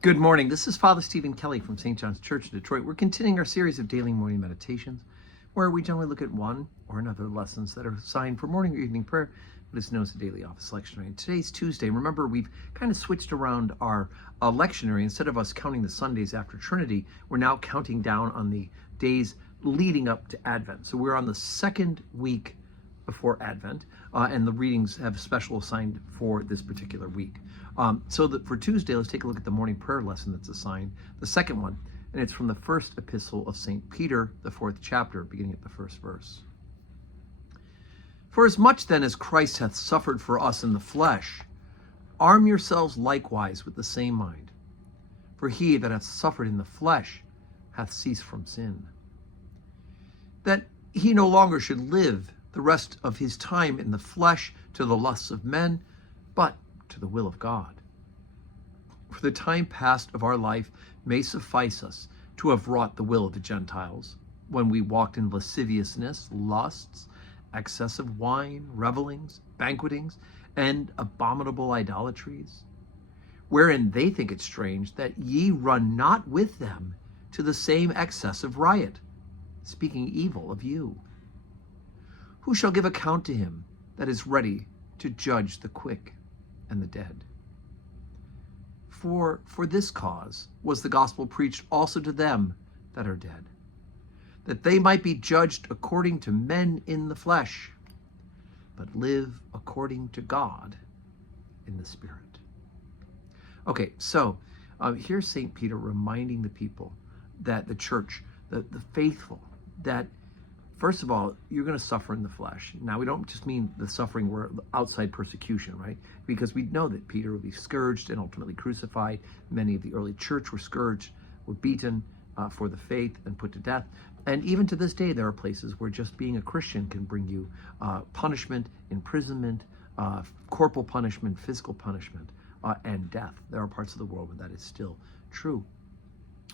Good morning. This is Father Stephen Kelly from St. John's Church in Detroit. We're continuing our series of daily morning meditations where we generally look at one or another lessons that are assigned for morning or evening prayer, but it's known as the daily office lectionary. And today's Tuesday. Remember, we've kind of switched around our lectionary. Instead of us counting the Sundays after Trinity, we're now counting down on the days leading up to Advent. So we're on the second week before Advent, and the readings have special assigned for this particular week. For Tuesday, let's take a look at the morning prayer lesson that's assigned, the second one, and it's from the first epistle of St. Peter, the 4th chapter, beginning at the first verse. For as much then as Christ hath suffered for us in the flesh, arm yourselves likewise with the same mind. For he that hath suffered in the flesh hath ceased from sin, that he no longer should live the rest of his time in the flesh to the lusts of men, but to the will of God. For the time past of our life may suffice us to have wrought the will of the Gentiles, when we walked in lasciviousness, lusts, excess of wine, revelings, banquetings, and abominable idolatries, wherein they think it strange that ye run not with them to the same excess of riot, speaking evil of you. Who shall give account to him that is ready to judge the quick and the dead? For this cause was the gospel preached also to them that are dead, that they might be judged according to men in the flesh, but live according to God in the Spirit. Okay, so here's St. Peter reminding the people that the church, the faithful, that first of all, you're going to suffer in the flesh. Now, we don't just mean the suffering where outside persecution, right? Because we know that Peter will be scourged and ultimately crucified. Many of the early church were scourged, were beaten for the faith and put to death. And even to this day, there are places where just being a Christian can bring you punishment, imprisonment, corporal punishment, physical punishment, and death. There are parts of the world where that is still true.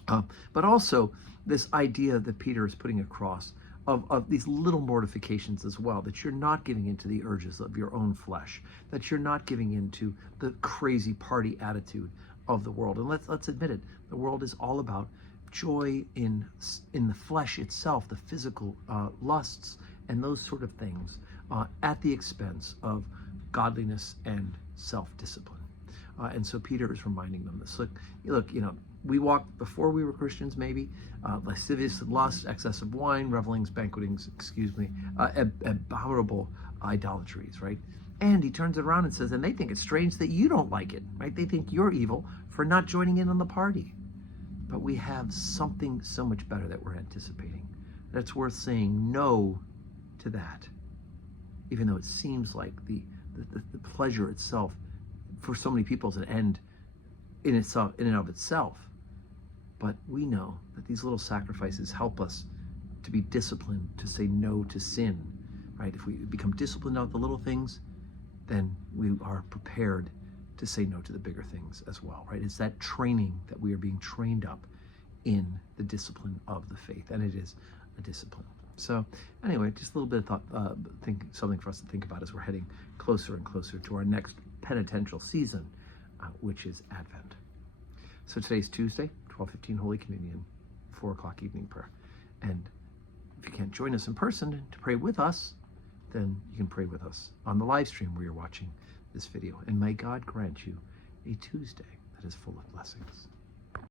But also this idea that Peter is putting across of these little mortifications as well, that you're not giving into the urges of your own flesh, that you're not giving into the crazy party attitude of the world. And let's admit it, the world is all about joy in the flesh itself, the physical lusts and those sort of things, at the expense of godliness and self-discipline. And so Peter is reminding them this. Look, we walked before we were Christians, maybe, lascivious lust, excess of wine, revelings, banquetings, abominable idolatries, right? And he turns it around and says, and they think it's strange that you don't like it, right? They think you're evil for not joining in on the party. But we have something so much better that we're anticipating. That's worth saying no to that, even though it seems like the pleasure itself for so many people is an end in and of itself. But we know that these little sacrifices help us to be disciplined, to say no to sin, right? If we become disciplined about the little things, then we are prepared to say no to the bigger things as well, right? It's that training that we are being trained up in the discipline of the faith, and it is a discipline. So anyway, just a little bit of thought, something for us to think about as we're heading closer and closer to our next penitential season, which is Advent. So today's Tuesday, 12:15 Holy Communion, 4 o'clock evening prayer. And if you can't join us in person to pray with us, then you can pray with us on the live stream where you're watching this video. And may God grant you a Tuesday that is full of blessings.